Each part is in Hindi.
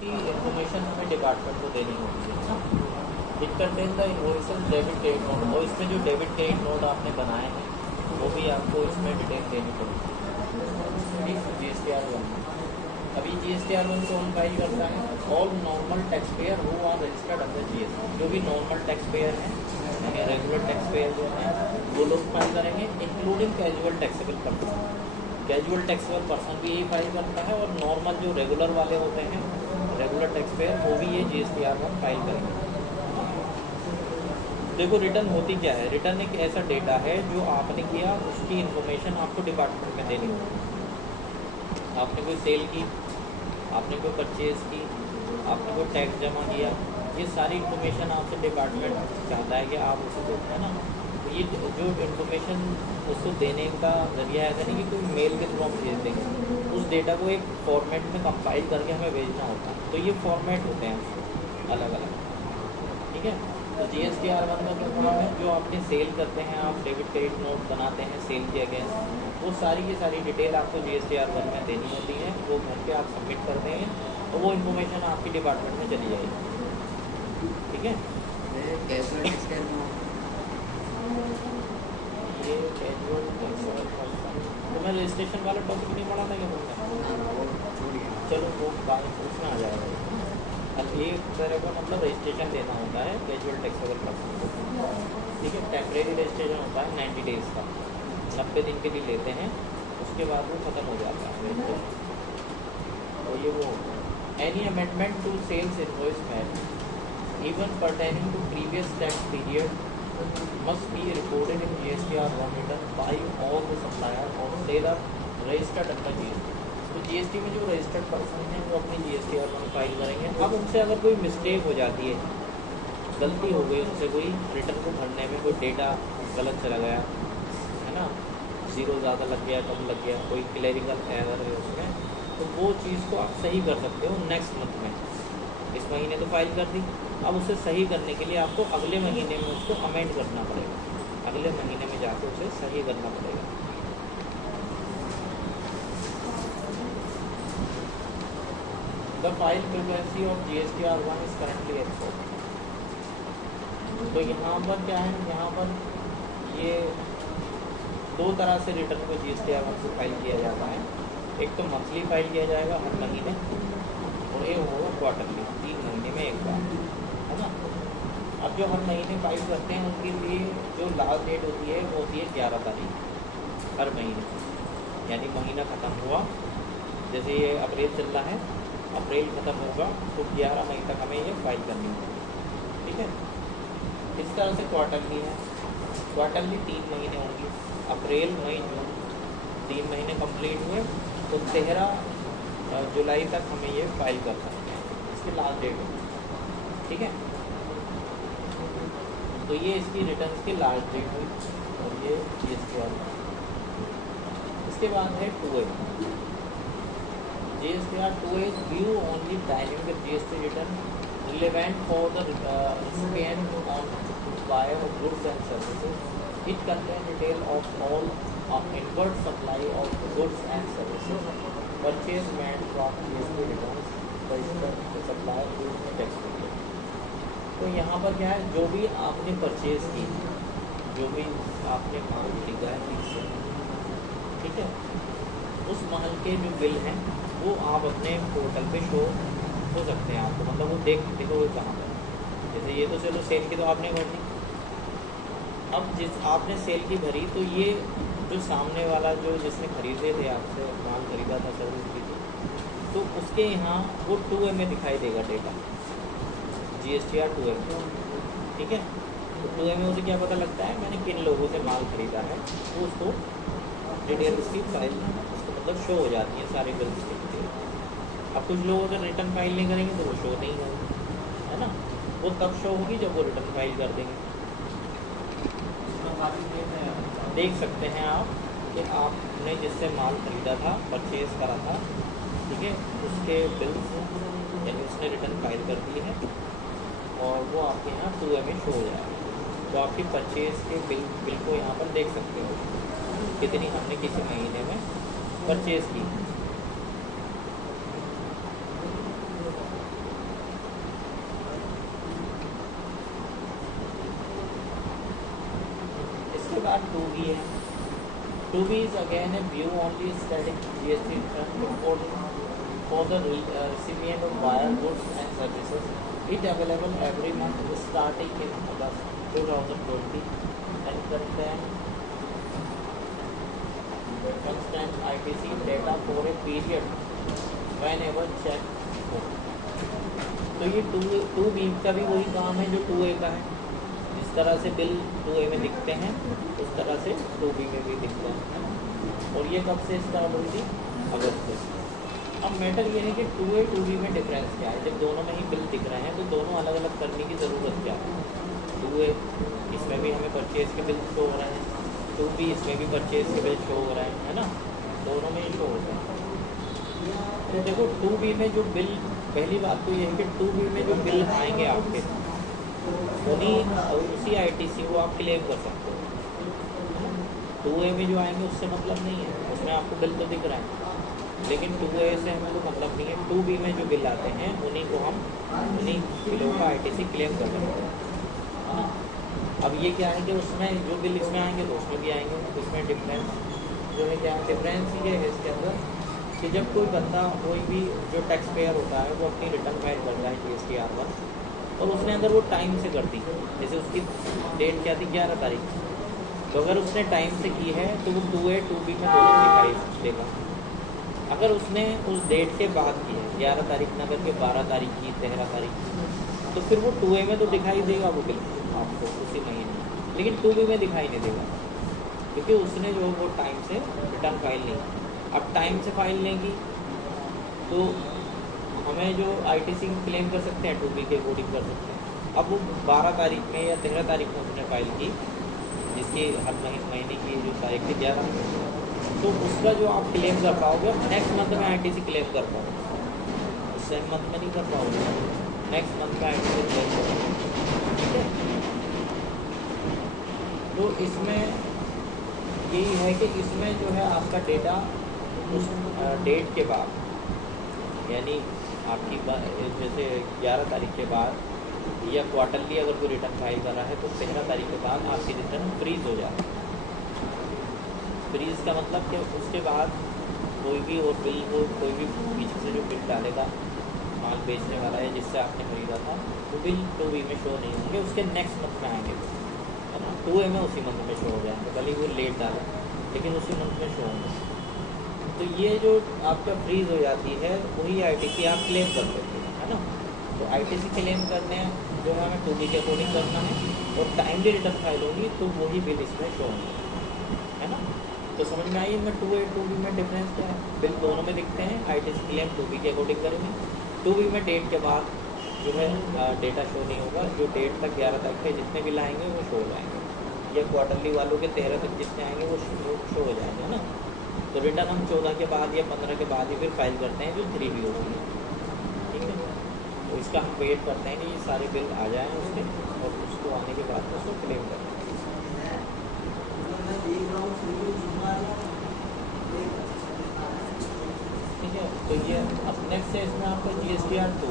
की इन्फॉर्मेशन हमें डिपार्टमेंट को देनी होती है ना। It contain the invoices debit credit note, और इसमें जो डेबिट क्रेडिट नोट आपने बनाए हैं वो भी आपको इसमें डिटेल देनी पड़ेगी। ठीक, GSTR1 अभी GSTR1 को हम फाइल करता है all normal tax payer who are registered under GST। जो भी नॉर्मल टैक्स पेयर हैं यानी रेगुलर टैक्स पेयर जो हैं वो लोग फाइल करेंगे, including casual taxable person. Casual taxable person भी यही फाइल करता है, और नॉर्मल जो रेगुलर वाले होते हैं रेगुलर टैक्स पेयर वो भी ये GSTR1 फाइल करेंगे। देखो रिटर्न होती क्या है, रिटर्न एक ऐसा डेटा है जो आपने किया उसकी इन्फॉर्मेशन आपको डिपार्टमेंट में देनी होगी। आपने कोई सेल की, आपने कोई परचेज की, आपने कोई टैक्स जमा किया, ये सारी इन्फॉर्मेशन आपसे डिपार्टमेंट चाहता है कि आप उसको दो, है ना। तो ये जो इन्फॉर्मेशन उसको देने का जरिया ऐसा नहीं कि कोई मेल के थ्रू हम भेज देंगे, उस डेटा को एक फॉर्मेट में कंपाइल करके हमें भेजना होता है। तो ये फॉर्मेट होते हैं उसके अलग अलग, ठीक है। तो GSTR1 का क्या काम है, जो आपने सेल करते हैं, आप डेबिट क्रेडिट नोट बनाते हैं सेल के अगेंस्ट, वो सारी की सारी डिटेल आपको GSTR1 में देनी होती है। वो घर पे आप सबमिट कर देंगे और वो इन्फॉर्मेशन आपकी डिपार्टमेंट में चली जाएगी, ठीक है। ये कैजुअल टैक्स तो मैं रजिस्ट्रेशन वाला टॉपिक नहीं पढ़ा था क्या बोलते हैं, चलो वो बाद में पूछना आ जाएगा। अब एक तरह का मतलब रजिस्ट्रेशन देना होता है कैजुअल टैक्सेबल पर्सन को, ठीक है। टेम्परेरी रजिस्ट्रेशन होता है 90 डेज़ का, 90 दिन के लिए लेते हैं, उसके बाद वो ख़त्म हो जाता है रजिस्ट्रेशन। तो ये वो any amendment to sales invoice match even pertaining to previous tax period must be recorded in GSTR1 return by all the supplier or seller registered under GST। तो GST में जो रजिस्टर्ड पर्सन है वो अपनी GSTR1 फाइल करेंगे। अब उनसे अगर कोई मिस्टेक हो जाती है, गलती हो गई उनसे, कोई रिटर्न को भरने में कोई डेटा गलत चला गया है ना, ज़ीरो ज़्यादा लग गया, कम लग गया, कोई क्लेरिकल एरर है उसमें, तो वो चीज़ को आप सही कर सकते हो नेक्स्ट मंथ में। इस महीने तो फाइल कर दी, अब उसे सही करने के लिए आपको अगले महीने में उसको अमेंड करना पड़ेगा, अगले महीने में जाकर उसे सही करना पड़ेगा। The file frequency of GSTR1 is currently export. तो यहाँ पर क्या है, यहाँ पर ये दो तरह से रिटर्न को GSTR1 से फाइल किया जाता है। एक तो मंथली फाइल किया जाएगा हर महीने, और ये होगा क्वार्टरली, 3 महीने में एक बार, है ना। अब जो हर महीने फाइल करते हैं उनके लिए जो लास्ट डेट होती है वो होती है 11 तारीख हर महीने, यानी महीना ख़त्म हुआ, जैसे ये अप्रैल चल रहा है, अप्रैल ख़त्म होगा तो 11 मई तक हमें ये फाइल करनी होगी, ठीक है। इस तरह से क्वार्टरली है, क्वार्टरली 3 महीने होंगे, अप्रैल मई जून 3 महीने कंप्लीट हुए तो 13 जुलाई तक हमें ये फाइल कर सकते हैं, इसकी लास्ट डेट है, ठीक है। तो ये इसकी रिटर्न की लास्ट डेट हुई, और ये GSTR1। इसके बाद है 2A। GSTR2A view only timing the GST return relevant for the recipient on buyer of goods and services. It contains detail of all inward supply of goods and services purchase made from GST returns registered to supplier during the tax period। तो यहाँ पर क्या है, जो भी आपने परचेज की, जो भी आपने माल खरीदा है ठीक से, ठीक है, उस माल के जो बिल हैं वो आप अपने पोर्टल पे शो हो सकते हैं आपको, मतलब वो देखो कहाँ पर। जैसे ये तो चलो सेल की तो आपने भर दी, अब जिस आपने सेल की भरी तो ये जो सामने वाला जो जिसने खरीदे थे आपसे माल खरीदा था, सर्विस की थी, तो उसके यहाँ वो 2A में दिखाई देगा डेटा, GSTR2A, ठीक है। तो 2A में उसे क्या पता लगता है मैंने किन लोगों से माल खरीदा है, तो उसको डिटेल उसकी फाइल उसको मतलब शो हो जाती है सारी बिल्स की डिटेल। अब कुछ लोग अगर रिटर्न फाइल नहीं करेंगे तो वो शो नहीं होगी, है ना, वो तब शो होगी जब वो रिटर्न फाइल कर देंगे। देख सकते हैं आप कि आपने जिससे माल खरीदा था, परचेज करा था, ठीक है, उसके बिल्स यानी उसने रिटर्न फाइल कर दी है, और वो आपके यहाँ 2A में शो हो जाएगा। तो आपकी परचेज के बिल को यहाँ पर देख सकते हो, कितनी हमने किसी महीने में परचेज की। बाद 2B है. 2B is again a view only static GST return for the recipient of wire goods and services. It available every month starting in August 2020 and constant ITC data for a period whenever check हो. तो ये 2B का भी वही काम है जो 2A का है. जिस तरह से बिल 2A में दिखते हैं उस तरह से 2B में भी दिखते हैं. और ये कब से स्टार्ट हुई थी? अगस्त से. अब मैटर ये है कि 2A 2B में डिफरेंस क्या है. जब दोनों में ही बिल दिख रहे हैं तो दोनों अलग अलग करने की ज़रूरत क्या है. 2A इसमें भी हमें परचेज़ के बिल शो हो रहे हैं, 2B इसमें भी परचेज़ के बिल शो हो रहे हैं, है ना. दोनों में ही शो होते हैं. तो देखो 2B में जो बिल, पहली बात तो ये है कि 2B में जो बिल आएंगे आपके उसी ITC को आप क्लेम कर सकते हो. 2A में जो आएंगे उससे मतलब नहीं है, उसमें आपको बिल तो दिख रहा है, लेकिन 2A से हमें तो मतलब नहीं है. 2B में जो बिल आते हैं उन्हीं को हम उन्हीं बिलों का ITC क्लेम कर सकते हैं. अब ये क्या है कि उसमें जो बिल इसमें आएंगे तो उसमें भी आएंगे. इसमें डिफरेंस जो है क्या है, डिफरेंस ये है इसके अंदर कि जब कोई बंदा, कोई भी जो टैक्स पेयर होता है वो अपनी रिटर्न फाइल करता है GSTR1 और उसने अगर वो टाइम से कर दी, जैसे उसकी डेट क्या थी 11 तारीख, तो अगर उसने टाइम से की है तो वो 2A 2B में दोनों दिखाई देगा. अगर उसने उस डेट के बाद की है, 11 तारीख न करके 12 तारीख की, 13 तारीख की, तो फिर वो 2A में तो दिखाई देगा वो बिल आपको उसी महीने, लेकिन 2B में दिखाई नहीं देगा क्योंकि उसने जो वो टाइम से रिटर्न फाइल नहीं. अब टाइम से फाइल लेंगी तो हमें जो ITC क्लेम कर सकते हैं 2B के अकॉर्डिंग कर सकते हैं. अब वो 12 तारीख में या 13 तारीख में उसने फाइल की, जिसकी हर महीने की जो तारीख थी 11, तो उसका जो आप क्लेम कर पाओगे नेक्स्ट मंथ में ITC क्लेम कर पाओगे. सेम मंथ में नहीं कर पाओगे, नेक्स्ट मंथ में ITC क्लेम कर पाओगे. ठीक है. तो इसमें यही है कि इसमें जो है आपका डेटा उस डेट के बाद, यानी आपकी जैसे 11 तारीख के बाद या क्वार्टरली अगर कोई रिटर्न फाइल कर रहा है तो 13 तारीख के बाद आपकी रिटर्न फ्रीज हो जाए. फ्रीज का मतलब कि उसके बाद कोई भी और बिल को, कोई भी पीछे से जो बिल डालेगा माल बेचने वाला है जिससे आपने खरीदा था, वो बिल 2B में शो नहीं होंगे, उसके नेक्स्ट मंथ में आएंगे, है ना. 2A में उसी मंथ में शो हो जाएंगे, भले ही वो लेट डाले लेकिन उसी मंथ में शो होंगे. तो ये जो आपका फ्रीज हो जाती है वही ITC आप क्लेम कर सकते हैं, है ना. तो ITC क्लेम करने जो है हमें 2B के अकॉर्डिंग करना है और टाइमली रिटर्न फाइल होगी तो वही बिल इसमें शो होंगे, है ना. तो समझ में आई इनमें 2A 2B में डिफरेंस क्या है. बिल दोनों में दिखते हैं, ITC क्लेम 2B के अकॉर्डिंग करेंगे. 2B में डेट के बाद जो है डेटा शो नहीं होगा. जो डेट तक 11 तारीख के जितने बिल आएंगे वो शो हो जाएंगे, या क्वार्टरली वालों के 13 तक जितने आएंगे वो शो हो जाएंगे, है ना. तो रिटर्न हम 14 के बाद या 15 के बाद ही फिर फाइल करते हैं जो 3B होती है. ठीक है. तो इसका हम वेट करते हैं कि ये सारे बिल आ जाएँ उसके, और उसको आने के बाद उसको क्लेम करें. ठीक है. तो ये अब नेक्स्ट है इसमें आपका GSTR2.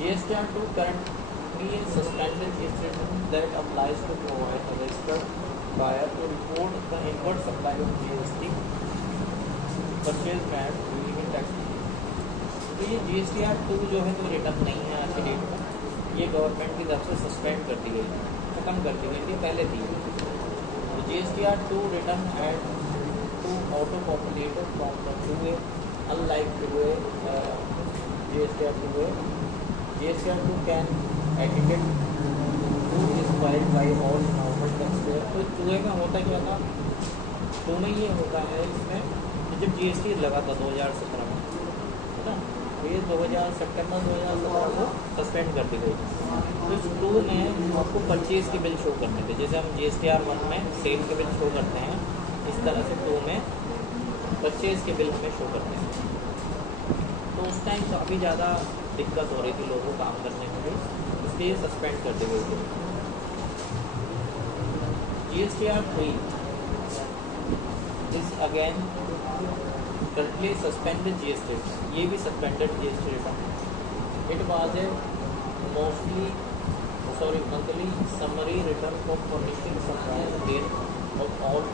GSTR2 currently suspended restriction that applies to provide a registered buyer to report the inward supply of GST purchase made during tax. तो ये GSTR2 जो है तो रिटर्न नहीं है आज की डेट में. ये गवर्नमेंट की तरफ से सस्पेंड कर दी गई, ख़त्म कर दी गई थी, पहले थी. तो GSTR2 return add to auto populated from the 2A unlike 2A. GSTR2 can aggregate who is filed by all normal taxpayer. तो 2A में होता क्या था, 2 में ये होता है इसमें कि जब GST लगा था 2017 में, है ना, ये सितंबर 2017 को सस्पेंड कर दी गई. तो इस 2 में आपको परचेज़ के बिल शो करने थे. जैसे हम GSTR1 में सेल के बिल शो करते हैं, इस तरह से 2 में परचेज़ के बिल हमें शो करते हैं. तो उस टाइम काफ़ी ज़्यादा दिक्कत हो रही थी लोगों को काम करने में भी, इसलिए सस्पेंड कर दी गई थी. GSTR3 is again currently suspended GST. ये भी suspended GST return. It was a monthly summary return for furnishing supplies their of all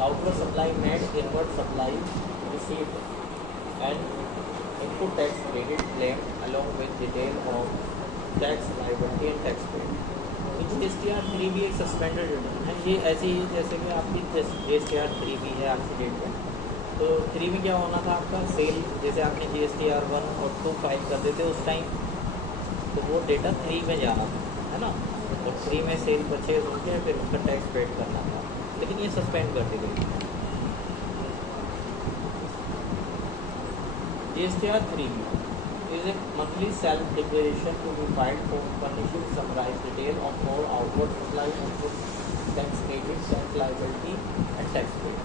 outward supply net, inward supply received, and input tax credit claim along with detail of tax liability and tax paid. तो GSTR 3 भी एक सस्पेंडेड रिटर्न है। ये ऐसे ही जैसे कि आपकी GSTR 3 भी है आज की डेट में। तो 3 में क्या होना था आपका सेल, जैसे आपने GSTR 1 और 2 फाइल कर देते उस टाइम, तो वो डेटा 3 में जाना था, है ना। और 3 में सेल परचेज होकर फिर उसका टैक्स पेड करना था, लेकिन ये सस्पेंड कर दी गई। GSTR 3 is a monthly self-declaration to be filed for furnishing summarized detail of all outward supply, input tax credit, tax liability and tax paid।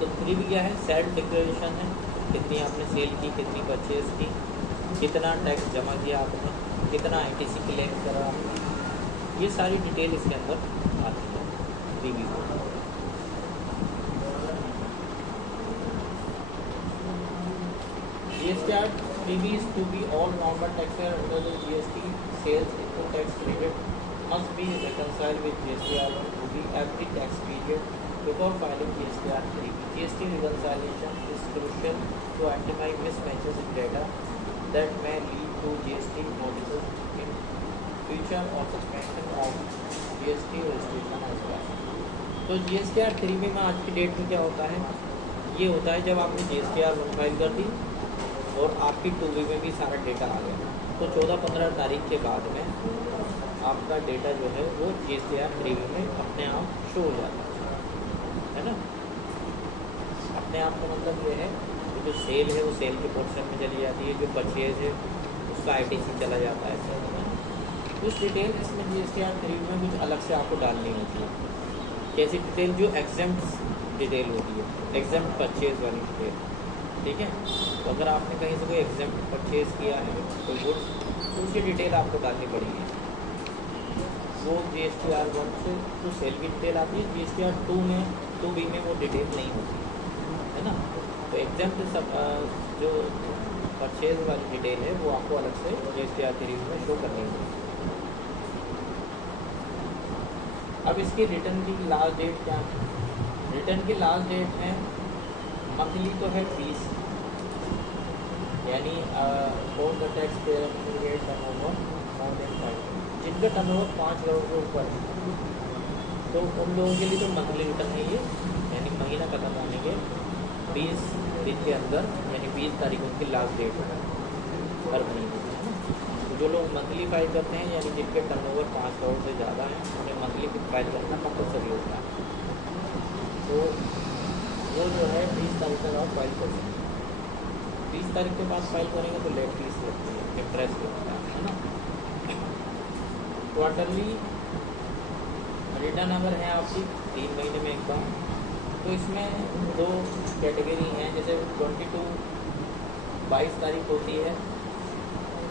तो 3 भी क्या है, सेल्फ डिक्लेरेशन है, कितनी आपने सेल की, कितनी परचेज की, कितना टैक्स जमा किया आपने, कितना ITC क्लेम करा आपने, ये सारी डिटेल इसके अंदर आती है 3 को। GSTR 3 is to be all normal taxpayer under the GST sales input tax credit must be reconciled with GSTR 1 to be every tax period before filing GSTR 3. GST reconciliation is crucial to identify mismatches in data that may lead to GST notices in future or suspension of GST registration as well. तो GSTR 3 में आज की डेट में क्या होता है, ये होता है जब आपने GSTR 1 फाइल कर दी और आपकी 2B में भी सारा डेटा आ गया, तो 14-15 तारीख के बाद में आपका डेटा जो है वो GSTR 3 में अपने आप शो हो जाता है ना। अपने आप का मतलब ये है कि जो सेल है वो सेल के पोर्शन में चली जाती है, जो परचेज है उसका ITC चला जाता है, कुछ डिटेल इसमें GSTR 3 में कुछ अलग से आपको डालनी होती है। कैसी डिटेल, जो एग्जेम्प्ट डिटेल होती है, एग्जेम्प्ट परचेज वाली डिटेल, ठीक है। तो अगर आपने कहीं से कोई एग्जेम्प्ट परचेज किया है कोई गुड्स, तो उसकी डिटेल आपको डालनी पड़ेगी। वो GSTR 1 से जो सेल की डिटेल आती है, GSTR 2B में वो डिटेल नहीं होती है ना। तो एग्जेम्प्ट सब जो परचेज वाली डिटेल है वो आपको अलग से GSTR 3 में शो करनी होगी। अब इसकी रिटर्न की लास्ट डेट क्या है, रिटर्न की लास्ट डेट है मंथली तो है 20, यानी for the tax payer turnover more than 5, जिनका टर्नओवर 5 करोड़ के ऊपर है, तो उन लोगों के लिए तो मंथली रिटर्न है ये, यानी महीना खत्म होने के 20 दिन के अंदर, यानी 20 तारीख उनकी लास्ट डेट है हर महीने की, है ना। तो जो लोग मंथली फाइल करते हैं, यानी जिनके टर्नओवर 5 करोड़ से ज़्यादा है, उन्हें मंथली फाइल करना कंपलसरी होता है। तो वो जो है 20 तारीख तक आप फाइल कर सकते हैं। 20 तारीख के बाद फाइल करेंगे तो लेट फीस लगती है, इंटरेस्ट लगता है ना। क्वार्टरली रिटर्न अगर है आपकी 3 महीने में एक बार, तो इसमें 2 कैटेगरी हैं। जैसे 22 तारीख होती है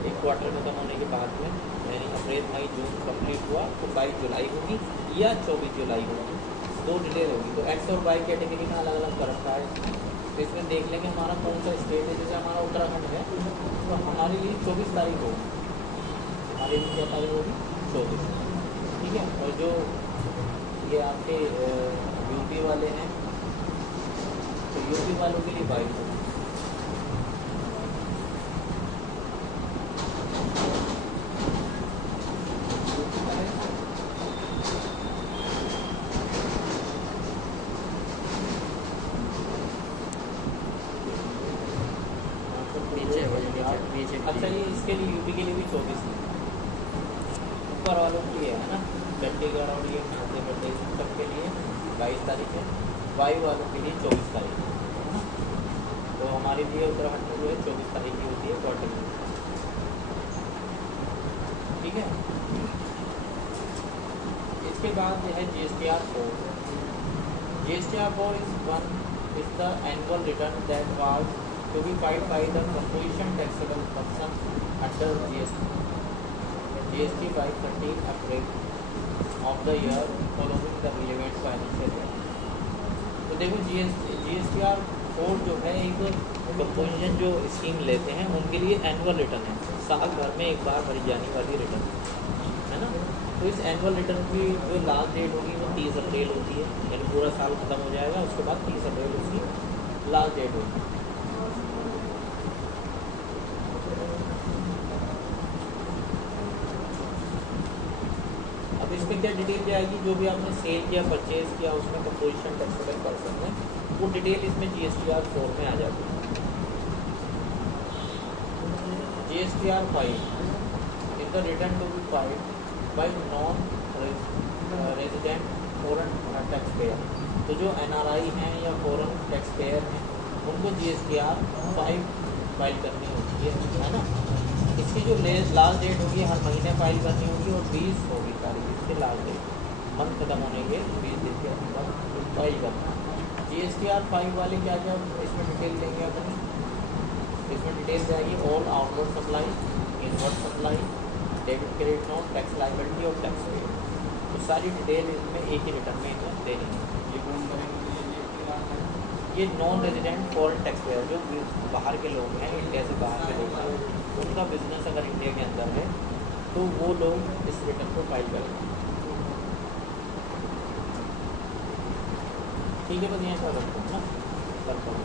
एक क्वार्टर खत्म होने के बाद में, यानी अप्रैल मई जून कंप्लीट हुआ तो 22 जुलाई होगी या 24 जुलाई होगी, 2 डिटेल होगी। तो एक्स और वाई कैटेगरी में अलग अलग कर रखा है। तो इसमें देख लेंगे हमारा कौन सा स्टेट है। जैसे हमारा उत्तराखंड है तो हमारे लिए 24 तारीख होगी, हमारे लिए क्या तारीख होगी 24, ठीक है। और जो ये आपके यूपी वाले हैं, तो यूपी वालों के लिए 22 होगी। अच्छा, ये इसके लिए यूपी के लिए भी 24 है, ऊपर वालों के लिए है ना, चंडीगढ़ और ये मध्य प्रदेश सबके लिए 22 तारीख है, वायु वालों के लिए 24 तारीख है ना। तो हमारे लिए उत्तराखंड में जो है 24 तारीख की होती है क्वार्टर में, ठीक है। इसके बाद जो है GSTR 4। GSTR 4 is the annual return that was to be filed by the completion taxable person under GST by 13 April of the year following the relevant financial year। तो देखो GSTR फोर जो है एक कंपोजिशन जो स्कीम लेते हैं उनके लिए एनुअल रिटर्न है, साल भर में एक बार भरी जाने वाली रिटर्न है ना। तो इस एनुअल रिटर्न की जो लास्ट डेट होगी वो 30 अप्रैल होती है, यानी पूरा साल खत्म हो जाएगा, उसके बाद 30 अप्रैल उसकी लास्ट डेट होगी। अब इसमें क्या डिटेल जाएगी, जो भी आपने सेल किया परचेज किया उसमें कंपोजिशन टैक्सेबल पर्सन में वो डिटेल इसमें GSTR 4 में आ जाती है। GSTR 5 is the return to be filed by non-resident foreign taxpayer। तो जो NRI हैं या फॉरेन टैक्सपेयर हैं उनको GSTR 5 फाइल करनी होती है ना। इसकी जो लास्ट डेट होगी हर महीने फाइल करनी होगी और 20 होगी तारीख इसकी लास्ट डेट, मंथ खत्म होने के 20 दिन के अंदर फाइल करना। GSTR 5 वाले क्या क्या इसमें डिटेल देंगे अपन, इसमें डिटेल जाएगी all outward supply, inward supply, debit credit note, tax liability और टैक्स पे। तो सारी डिटेल इसमें एक ही रिटर्न में इन्हें देनी है। ये नॉन रेजिडेंट फॉरेन टैक्सपेयर जो बाहर के लोग हैं, इंडिया से बाहर के लोग हैं, उनका बिजनेस अगर इंडिया के अंदर है तो वो लोग इस रिटर्न को फाइल करेंगे। ठीक है, बस यहाँ पर रखते हैं ना, करता हूँ।